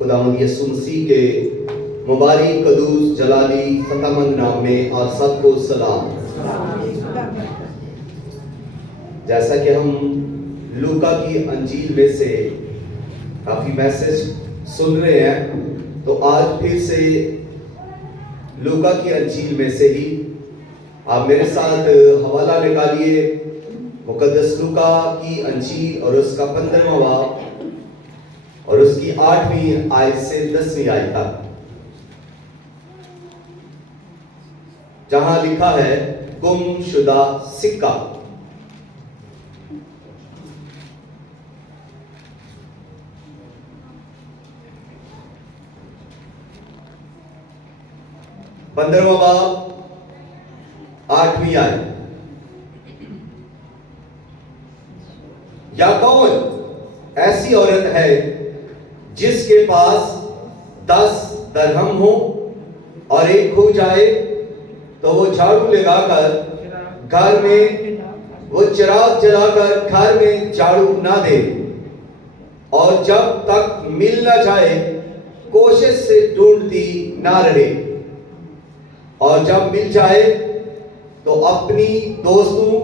خداوند یسوع مسیح کے مبارک قدوس جلالی فتحمند نام میں آپ سب کو سلام۔ جیسا کہ ہم لوکا کی انجیل میں سے کافی میسج سن رہے ہیں، تو آج پھر سے لوکا کی انجیل میں سے ہی آپ میرے ساتھ حوالہ نکالیے مقدس لوکا کی انجیل اور اس کا 15واں باب اور اس کی 8ویں آیت سے 10ویں آیت تک، جہاں لکھا ہے گم شدہ سکہ۔ پندرہواں باب 8ویں آیت۔ یا کون ایسی عورت ہے جس کے پاس 10 درہم ہو اور ایک کھو جائے تو وہ جھاڑو لگا کر گھر میں وہ چراغ جلا کر گھر میں جھاڑو نہ دے اور جب تک مل نہ جائے کوشش سے ڈھونڈتی نہ رہے، اور جب مل جائے تو اپنی دوستوں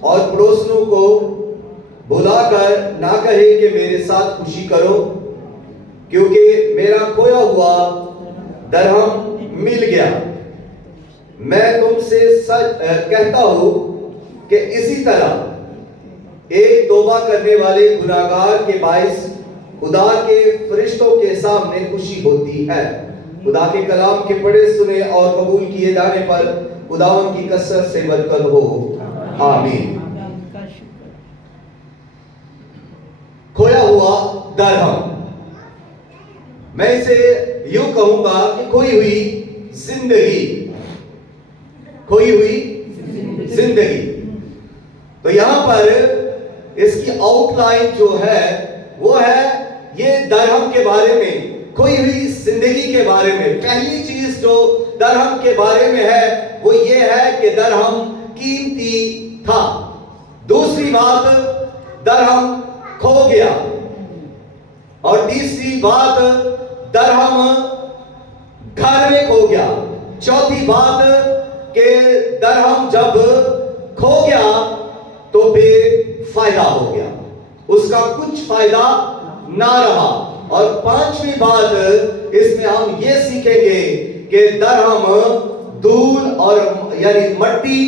اور پڑوسنوں کو بلا کر نہ کہے کہ میرے ساتھ خوشی کرو کیونکہ میرا کھویا ہوا درہم مل گیا۔ میں تم سے سچ کہتا ہوں کہ اسی طرح ایک توبہ کرنے والے گناہگار کے باعث خدا کے فرشتوں کے سامنے خوشی ہوتی ہے۔ خدا کے کلام کے پڑھے سنے اور قبول کیے جانے پر خداوند کی کثرت سے برکت ہو، آمین۔ کھویا ہوا درہم، میں اسے یوں کہوں گا کہ کھوئی ہوئی زندگی، کھوئی ہوئی زندگی۔ تو یہاں پر اس کی آؤٹ لائن جو ہے وہ ہے یہ درہم کے بارے میں، کھوئی ہوئی زندگی کے بارے میں۔ پہلی چیز جو درہم کے بارے میں ہے وہ یہ ہے کہ درہم قیمتی تھا۔ دوسری بات، درہم کھو گیا، اور تیسری بات درہم گھر میں کھو گیا۔ چوتھی بات کہ درہم جب کھو گیا تو بے فائدہ ہو گیا، اس کا کچھ فائدہ نہ رہا۔ اور پانچویں بات اس میں ہم یہ سیکھیں گے کہ درہم دھول اور یعنی مٹی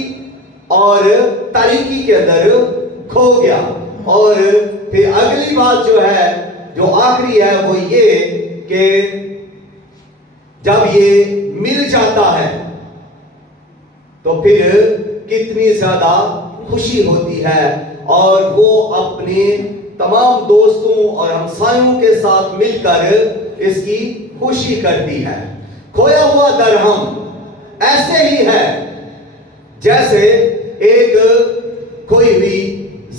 اور تاریکی کے اندر کھو گیا۔ اور پھر اگلی بات جو ہے جو آخری ہے وہ یہ کہ جب یہ مل جاتا ہے تو پھر کتنی زیادہ خوشی ہوتی ہے، اور وہ اپنے تمام دوستوں اور ہمسایوں کے ساتھ مل کر اس کی خوشی کرتی ہے۔ کھویا ہوا درہم ایسے ہی ہے جیسے ایک کھوئی ہوئی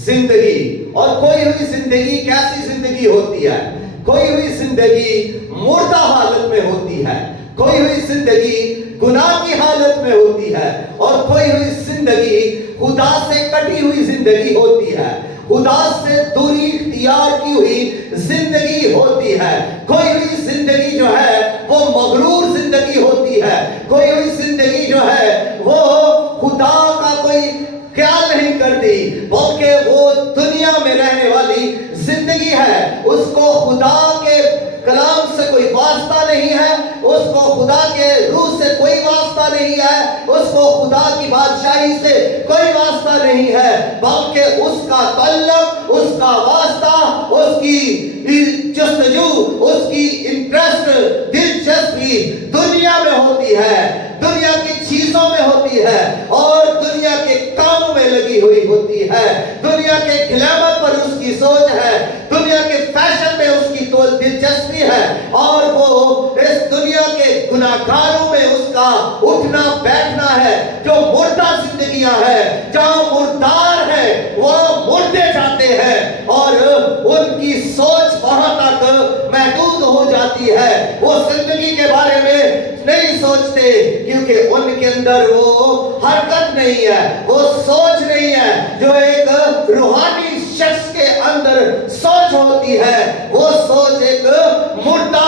زندگی۔ اور کھوئی ہوئی زندگی کیسی زندگی ہوتی ہے؟ کھوئی ہوئی زندگی مردہ حالت میں ہوتی ہے، کھوئی ہوئی زندگی گناہ کی حالت میں ہوتی ہے، اور کھوئی ہوئی زندگی خدا سے کٹی ہوئی زندگی ہوتی ہے، خدا سے دوری اختیار کی ہوئی زندگی ہوتی ہے۔ کھوئی ہوئی زندگی جو ہے وہ مغرور زندگی ہوتی ہے، کھوئی ہوئی زندگی جو ہے وہ خدا کا کوئی خیال نہیں کرتی، بلکہ وہ دنیا میں رہنے والی زندگی ہے۔ اس کو خدا کے کلام سے کوئی واسطہ نہیں ہے، اس کو خدا کے روح سے کوئی واسطہ نہیں ہے، اس کو خدا کی بادشاہی سے کوئی واسطہ نہیں ہے، بلکہ اس کا تعلق، اس کا واسطہ، اس کی جستجو، اس کی انٹرسٹ، دلچسپی دنیا میں ہوتی ہے، دنیا کی چیزوں میں ہوتی ہے، اور دنیا کے کاموں میں لگی ہوئی ہوتی ہے، دنیا کے گلیمر پر اس کی سوچ ہے، دنیا کے فیشن میں اس کی دلچسپی ہے، اور وہ اس دنیا کے گناہگاروں میں اس کا اٹھنا بیٹھنا ہے۔ جو مردہ زندگیاں ہیں، جہاں مردار ہیں وہاں مردے جاتے ہیں، اور ان کی سوچ وہاں تک محدود ہو جاتی ہے۔ وہ زندگی کے بارے میں نہیں سوچتے کیونکہ ان کے اندر وہ حرکت نہیں ہے، وہ سوچ نہیں ہے جو ایک روحانی شخص کے اندر سوچ ہوتی ہے۔ وہ سوچ ایک مردہ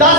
10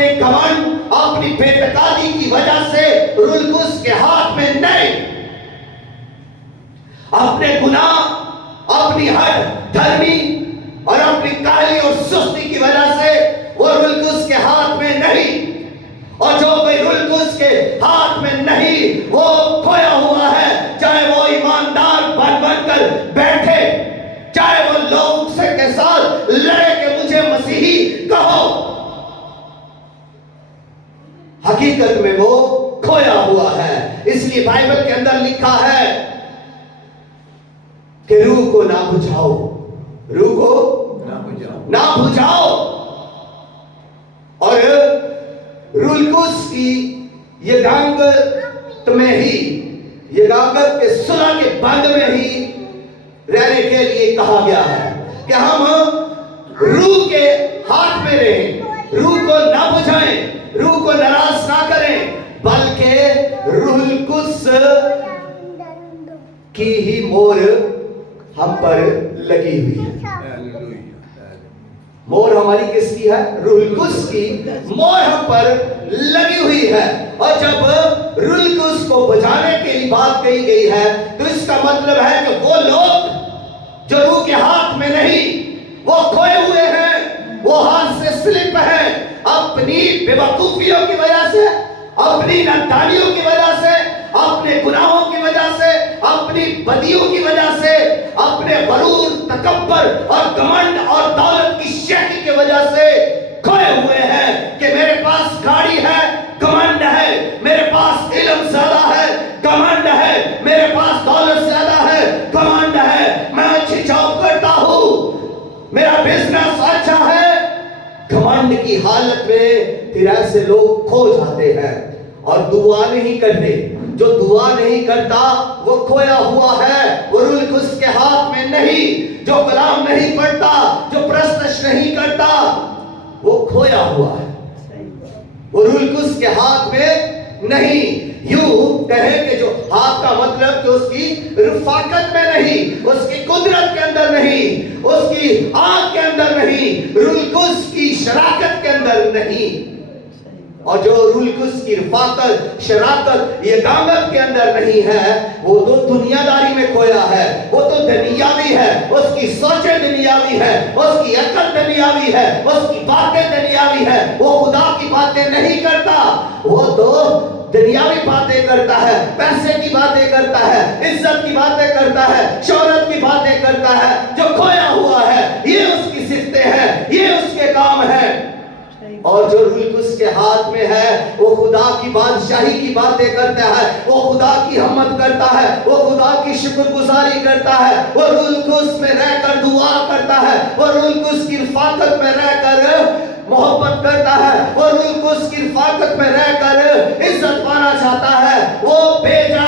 اپنے گھمنڈ اپنی بے تقاضی کی وجہ سے روح القدس کے ہاتھ میں نہیں، اپنے گناہ، اپنی ہٹ دھرمی اور اپنی کاہلی اور سستی کی وجہ سے وہ روح القدس کے ہاتھ میں نہیں۔ اور جو کوئی روح القدس کے ہاتھ میں نہیں وہ کھویا ہوا ہے، چاہے وہ ایماندار بن کر بیٹھے، چاہے وہ لوگ کے ساتھ لڑے کہ مجھے مسیحی کہو، حقیقت میں وہ کھویا ہوا ہے۔ اس لیے بائبل کے اندر لکھا ہے کہ روح کو نہ بجھاؤ، روح کو نہ بجھاؤ۔ اور روح القدس کی یہ گانگت میں ہی، یہ گانگت کے صلح کے بند میں ہی رہنے کے لیے کہا گیا ہے کہ ہم روح کے ہاتھ میں رہیں، روح کو نہ بجھائیں، روح کو ناراض نہ کریں، بلکہ روح القدس کی ہی مور ہم پر لگی ہوئی ہے۔ مور ہماری کس کی ہے؟ روح القدس کی مور ہم پر لگی ہوئی ہے۔ اور جب روح القدس کو بجانے کے لیے بات کہی گئی ہے تو اس کا مطلب ہے کہ وہ لوگ جو روح کے ہاتھ میں نہیں، وہ کھوئے ہوئے ہیں، وہ ہاتھ سے سلپ ہیں، اپنی بے وقوفیوں کی وجہ سے، اپنی نادانیوں کی وجہ سے، اپنے گناہوں کی وجہ سے، اپنی بدیوں کی وجہ سے، اپنے غرور، تکبر اور گھمنڈ اور دولت کی شیخی کی وجہ سے کھوئے ہوئے ہیں کہ میرے پاس گاڑی ہے، گھمنڈ ہے، میرے پاس علم زیادہ ہے، گھمنڈ ہے، میرے پاس دولت زیادہ ہے، گھمنڈ ہے، میں اچھی جاب کرتا ہوں، میرا بزنس اچھا ہے۔ گھمنڈ کی حالت میں پھر ایسے لوگ کھو جاتے ہیں اور دعا نہیں کرتے۔ جو دعا نہیں کرتا وہ کھویا ہوا ہے، وہ روح القدس کے ہاتھ میں نہیں۔ جو کلام نہیں پڑھتا، جو پرستش نہیں کرتا، وہ کھویا ہوا ہے، وہ روح القدس کے ہاتھ میں نہیں۔ یوں کہیں کہ جو ہاتھ کا مطلب کہ اس کی رفاقت میں نہیں، اس کی قدرت کے اندر نہیں، اس کی آنکھ کے اندر نہیں، روح القدس کی شراکت کے اندر نہیں۔ اور جو روح القدس کی رفاقت، شراکت، یہ گانگت کے اندر نہیں ہے، وہ تو دنیا داری میں کھویا ہے، وہ تو دنیاوی ہے، اس کی سوچیں دنیاوی ہے، اس کی عقل دنیاوی ہے، اس کی باتیں دنیاوی ہے، وہ خدا کی باتیں نہیں کرتا، وہ تو دنیاوی باتیں کرتا ہے، پیسے کی باتیں کرتا ہے، عزت کی باتیں کرتا ہے، شہرت کی باتیں کرتا ہے۔ جو کھویا ہوا ہے یہ اس کی صفتیں ہیں، یہ اس کے کام ہیں۔ اور جو روح القدس کے ہاتھ میں ہے وہ خدا کی بادشاہی کی باتیں کرتا ہے، وہ خدا کی حمد کرتا ہے، وہ خدا کی شکر گزاری کرتا ہے، وہ روح القدس میں رہ کر دعا کرتا ہے، وہ روح القدس کی رفاقت میں رہ کر محبت کرتا ہے، وہ روح القدس کی رفاقت میں رہ کر عزت پانا چاہتا ہے۔ وہ بے جا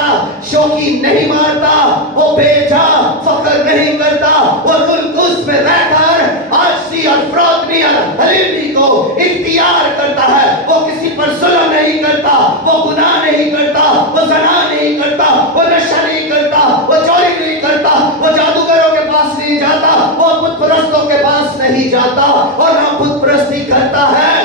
شوخی نہیں مارتا، وہ بے جا فخر نہیں کرتا، وہ روح القدس میں رہ کر عاجزی اور فروتنی اور حلیمی کو اختیار کرتا ہے۔ وہ کسی پر ظلم نہیں کرتا، وہ گناہ نہیں کرتا، وہ زنا نہیں کرتا، وہ نشہ نہیں کرتا، وہ چوری نہیں کرتا، وہ جادوگروں کے پاس نہیں جاتا، وہ بت پرستوں کے پاس نہیں جاتا اور نہ بت پرستی کرتا ہے،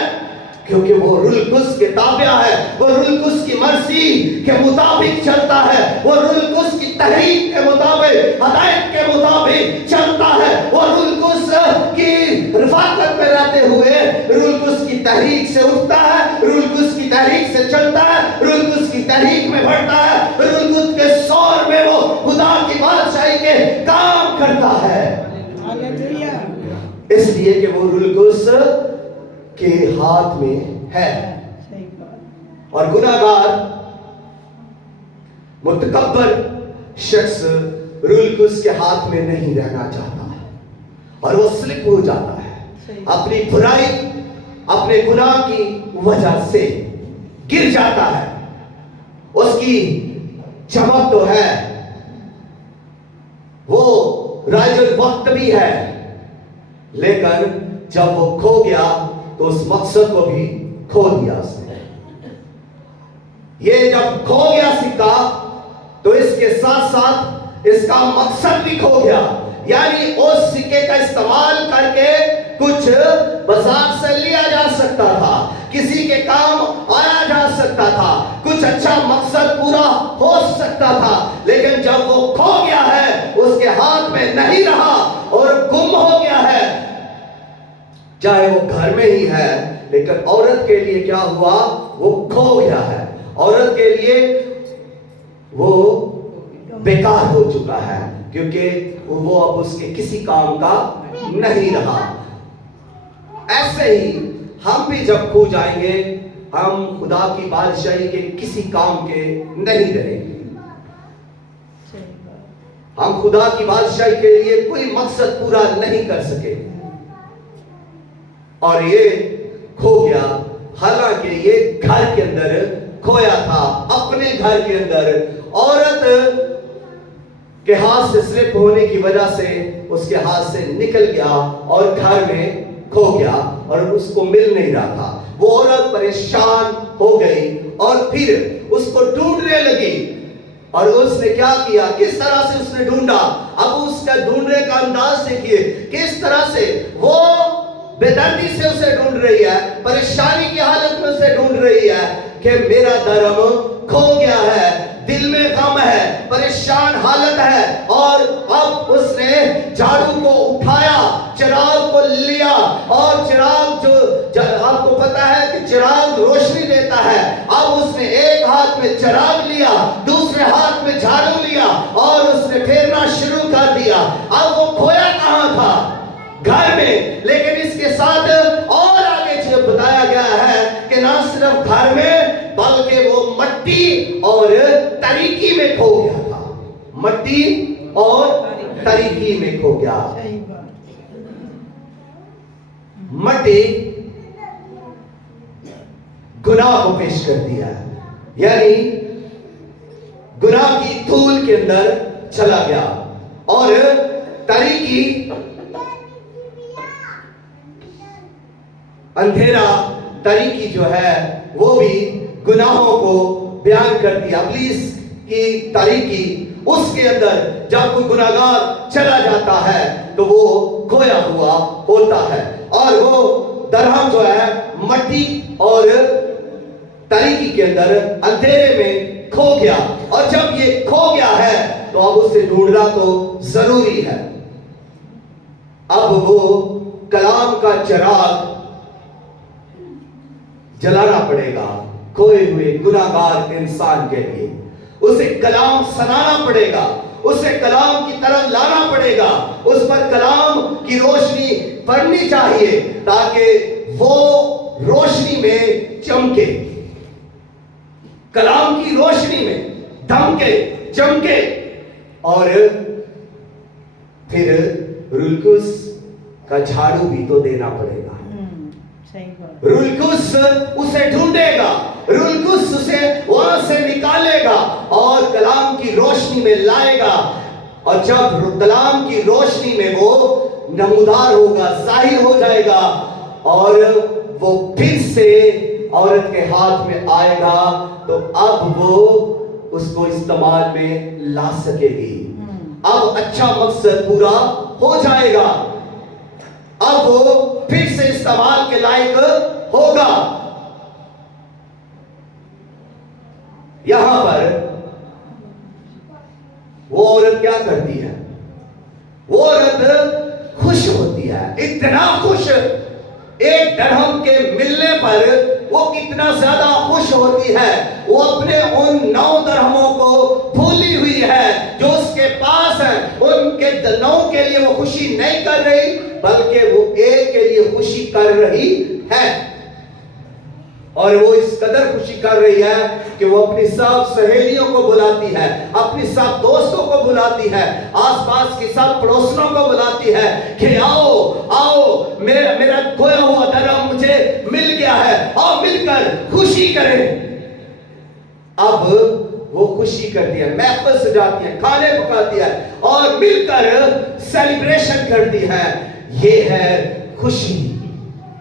کیونکہ وہ روح القدس کے تابع ہے، وہ روح القدس کی مرضی کے مطابق چلتا ہے، وہ روح القدس کی تحریک کے مطابق، ہدایت کے مطابق چلتا ہے، وہ روح القدس کی رفاقت میں رہتے ہوئے روح القدس کی تحریک سے اٹھتا ہے، روح القدس کی تحریک سے چلتا ہے، روح القدس کی تحریک میں بڑھتا ہے، روح القدس کے سور میں وہ خدا کی بادشاہی کے کام کرتا ہے۔ اس لیے کہ وہ روح القدس کے ہاتھ میں ہے۔ اور گناہگار متکبر شخص روح القدس کے ہاتھ میں نہیں رہنا چاہتا اور وہ سلپ ہو جاتا ہے، اپنی برائی، اپنے گناہ کی وجہ سے گر جاتا ہے۔ اس کی چمک تو ہے، وہ رائج الوقت بھی ہے، لیکن جب وہ کھو گیا تو اس مقصد کو بھی کھو دیا اس نے۔ یہ جب کھو گیا سکہ تو اس کے ساتھ ساتھ اس کا مقصد بھی کھو گیا، یعنی اس سکے کا استعمال کر کے کچھ بازار سے لیا جا سکتا تھا، کسی کے کام آیا جا سکتا تھا, کچھ اچھا مقصد پورا ہو سکتا تھا, لیکن جب وہ کھو گیا ہے, اس کے ہاتھ میں نہیں رہا اور گم ہو گیا ہے, چاہے وہ گھر میں ہی ہے, لیکن عورت کے لیے کیا ہوا, وہ کھو گیا ہے. عورت کے لیے وہ بیکار ہو چکا ہے, کیونکہ وہ اب اس کے کسی کام کا نہیں رہا. ایسے ہی ہم بھی جب کھو جائیں گے, ہم خدا کی بادشاہی کے کسی کام کے نہیں رہیں گے. ہم خدا کی بادشاہی کے لیے کوئی مقصد پورا نہیں کر سکے. اور یہ کھو گیا, حالانکہ یہ گھر کے اندر کھویا تھا, اپنے گھر کے اندر. عورت کے ہاتھ سے سلپ ہونے کی وجہ سے اس کے ہاتھ سے نکل گیا اور گھر میں کھو گیا اور اس کو مل نہیں رہا تھا. وہ عورت پریشان ہو گئی اور پھر اس کو ڈھونڈنے لگی. اور اس نے کیا کیا, کس طرح سے اس نے ڈھونڈا. اب اس کا ڈھونڈنے کا انداز دیکھیے, کس طرح سے وہ بے دردی سے اسے ڈھونڈ رہی ہے, پریشانی کی حالت میں اسے ڈھونڈ رہی ہے کہ میرا دھرم کھو گیا ہے, دل میں غم ہے, پریشان حالت ہے. اور اب اس نے جھاڑو کو اٹھایا, چراغ کو لیا, اور چراغ جو آپ کو پتا ہے کہ چراغ روشنی دیتا ہے, اب اس نے ایک ہاتھ میں چراغ لیا, دوسرے ہاتھ میں جھاڑو لیا اور اس نے پھیرنا شروع کر دیا. اب وہ کھویا کہاں تھا, گھر میں, لیکن اس کے ساتھ اور آگے جو بتایا گیا ہے کہ نہ صرف گھر میں بلکہ وہ مٹی اور تریکی میں کھو گیا تھا. مٹی اور تریکی میں کھو گیا. مٹی گناہ کو پیش کر دیا, یعنی گناہ کی دھول کے اندر چلا گیا, اور تریکی اندھیرا, تریکی جو ہے وہ بھی گناہوں کو بیان کر دیا. ابلیس کی تاریکی, اس کے اندر جب کوئی گناہگار چلا جاتا ہے تو وہ کھویا ہوا ہوتا ہے. اور وہ درہم جو ہے مٹی اور تاریکی کے اندر اندھیرے میں کھو گیا, اور جب یہ کھو گیا ہے تو اب اسے ڈھونڈنا تو ضروری ہے. اب وہ کلام کا چراغ جلانا پڑے گا کھوئے ہوئے گناہگار انسان کے لیے. اسے کلام سنانا پڑے گا, اسے کلام کی طرف لانا پڑے گا, اس پر کلام کی روشنی پڑنی چاہیے تاکہ وہ روشنی میں چمکے, کلام کی روشنی میں دھمکے, چمکے. اور پھر روح القدس کا جھاڑو بھی تو دینا پڑے گا. روح القدس اسے ڈھونڈے گا, روح القدس اسے وہاں سے نکالے گا اور کلام کی روشنی میں لائے گا. اور جب کلام کی روشنی میں وہ نمودار ہوگا, ظاہر ہو جائے گا, اور وہ پھر سے عورت کے ہاتھ میں آئے گا, تو اب وہ اس کو استعمال میں لا سکے گی. اب اچھا مقصد پورا ہو جائے گا, اب وہ پھر سے استعمال کے لائق ہوگا. یہاں پر وہ عورت کیا کرتی ہے, وہ عورت خوش ہوتی ہے, اتنا خوش, ایک درہم کے ملنے پر وہ کتنا زیادہ خوش ہوتی ہے. وہ اپنے ان 9 درہموں کو بھولی ہوئی ہے جو اس کے پاس ہیں, ان کے 9 کے لیے وہ خوشی نہیں کر رہی بلکہ وہ ایک کے لیے خوشی کر رہی ہے. اور وہ اس قدر خوشی کر رہی ہے کہ وہ اپنی سب سہیلیوں کو بلاتی ہے, اپنی سب دوستوں کو بلاتی ہے, آس پاس کی سب پڑوسنوں کو بلاتی ہے کہ آؤ آؤ, میرا کھویا ہوا درہم مجھے مل گیا ہے, آؤ مل کر خوشی کریں. اب وہ خوشی کرتی ہے, محفل سجاتی ہے, کھانے پکاتی ہے اور مل کر سیلیبریشن کرتی ہے. یہ ہے خوشی,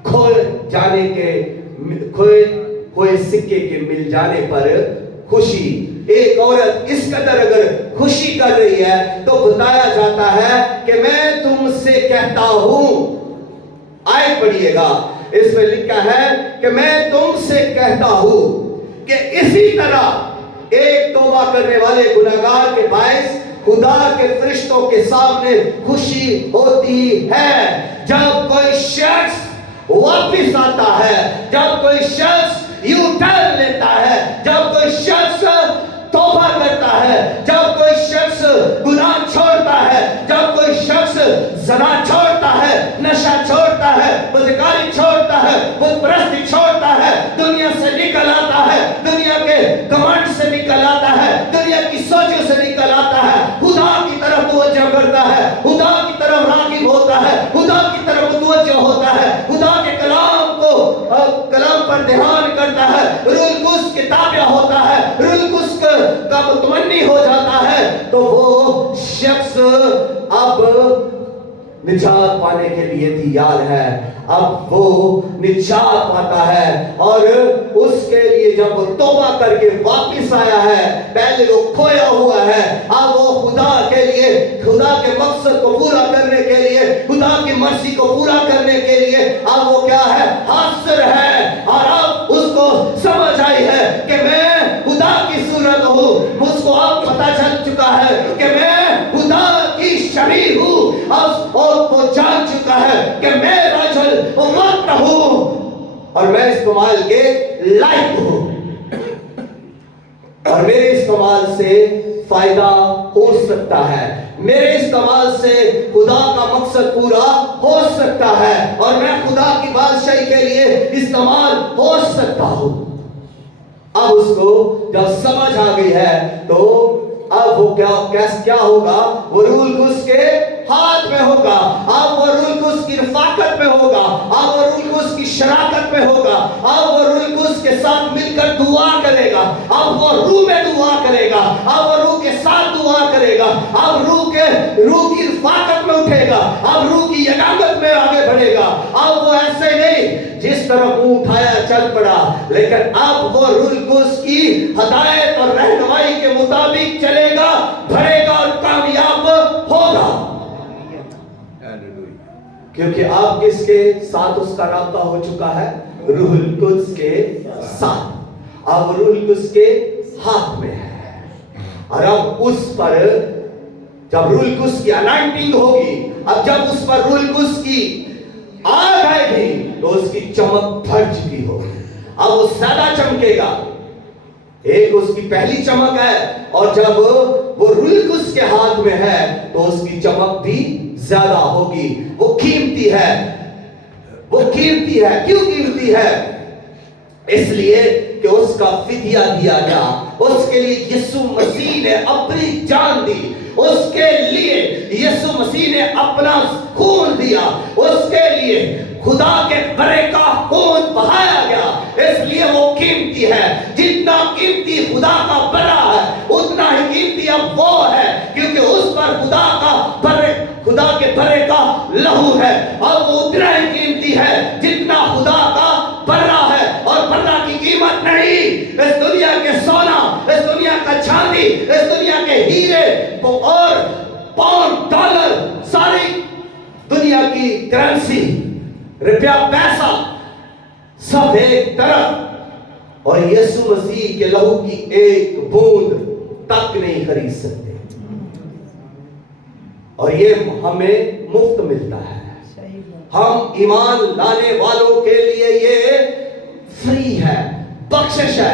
کھوئے جانے کے, کھوئے ہوئے سکے کے مل جانے پر خوشی. ایک عورت اس قدر اگر خوشی کر رہی ہے تو بتایا جاتا ہے کہ میں تم سے کہتا ہوں, آیت پڑھیے گا, اس میں لکھا ہے کہ میں تم سے کہتا ہوں کہ اسی طرح ایک توبہ کرنے والے گناہگار کے باعث خدا کے فرشتوں کے سامنے خوشی ہوتی ہے۔ جب کوئی شخص واپس آتا ہے، جب کوئی شخص یو ٹرن لیتا ہے، جب کوئی شخص توبہ کرتا ہے، جب کوئی شخص گناہ چھوڑتا ہے، جب کوئی شخص زنا چھوڑتا ہے، نشہ چھوڑتا ہے، بدکاری چھوڑتا ہے، بت پرستی چھوڑتا ہے، دنیا سے نکل آتا ہے، دنیا کے گھمنڈ سے نکل آتا ہے، دنیا کی سوچوں سے نکل آتا ہے، خدا کی طرف توجہ کرتا ہے، خدا کی طرف راغب ہوتا ہے، خدا کی طرف متوجہ ہوتا ہے، خدا کے کلام پر دھیان کرتا ہے، روح القدس کے تابع ہوتا ہے، روح القدس کا متمنی ہو جاتا ہے، تو وہ شخص اب نجات پانے کے لیے تیار ہے۔ اب وہ نجات پاتا ہے، اور اس کے لیے جب وہ توبہ کر کے واپس آیا ہے، پہلے وہ کھویا ہوا ہے، اب وہ خدا کے لیے، خدا کے مقصد کو پورا کرنے کے لیے، خدا کی مرضی کو پورا کرنے کے لیے اب وہ کیا ہے؟ حاضر ہے، اور اب اس کو سمجھ آئی ہے کہ میں خدا کی صورت ہوں، مجھ کو اب پتہ چل چکا ہے کہ میں خدا کی شبیہ ہوں، اور وہ جان چکا ہے کہ میں رجل وقت ہوں اور میں استعمال کے لائق ہوں، اور میرے استعمال سے فائدہ ہو سکتا ہے، میرے استعمال سے خدا کا مقصد پورا ہو سکتا ہے، اور میں خدا کی بادشاہی کے لیے استعمال ہو سکتا ہوں۔ اب اس کو جب سمجھ آ گئی ہے تو اب وہ کیا ہوگا؟ وہ روح القدس کے ہاتھ میں ہوگا، اب وہ روح القدس کی رفاقت میں ہوگا، اب وہ روح القدس کی شراکت میں ہوگا، اب وہ روح القدس کے ساتھ مل کر دعا کرے گا، اب وہ روح میں دعا کرے گا، اب وہ روح کے ساتھ دعا کرے گا، اب روح کی رفاقت میں اٹھے گا، اب روح کی یگانت میں آگے بڑھے گا، اب وہ ایسے نہیں جس طرح منہ اٹھایا چل پڑا، لیکن اب وہ روح القدس کی ہدایت اور رہنمائی کے مطابق چلے گا، بڑھے گا اور کامیاب ہوگا، کیونکہ اب کس کے ساتھ اس کا رابطہ ہو چکا ہے؟ روح القدس کے ساتھ، اب روح القدس کے ہاتھ میں ہے، اور اب اس پر جب روح القدس کی انائنٹنگ ہوگی، اب جب اس پر روح القدس کی آگ آئے گی تو اس کی چمک بڑھ چکی ہوگی، اب وہ زیادہ چمکے گا، ایک اس کی پہلی چمک ہے، اور جب وہ روح القدس کے ہاتھ میں ہے تو اس کی چمک بھی زیادہ ہوگی، وہ قیمتی ہے، وہ قیمتی ہے، کیوں قیمتی ہے؟ اس لیے کہ اس کا فدیہ دیا گیا، اس کے لیے یسوع مسیح نے اپنی جان دی، اس کے لیے یسوع مسیح نے اپنا خون دیا، اس کے لیے خدا کے برے کا خون بہایا گیا، اس لیے وہ قیمتی ہے، جتنا قیمتی خدا کا برا ہے اتنا ہی قیمتی اب وہ ہے، کیونکہ اس پر خدا کے برے کا لہو ہے، اور وہ اتنا ہی قیمتی ہے جتنا خدا کا برا ہے، اور برا کی قیمت نہیں اس دنیا کے سونا، اس دنیا کا چاندی، اس دنیا کے ہیرے اور پاؤنڈ ڈالر، ساری دنیا کی کرنسی، روپیہ پیسہ سب ایک طرف، اور یسوع مسیح کے لہو کی ایک بوند تک نہیں خرید سکتے، اور یہ ہمیں مفت ملتا ہے، ہم ایمان لانے والوں کے لیے یہ فری ہے، بخشش ہے۔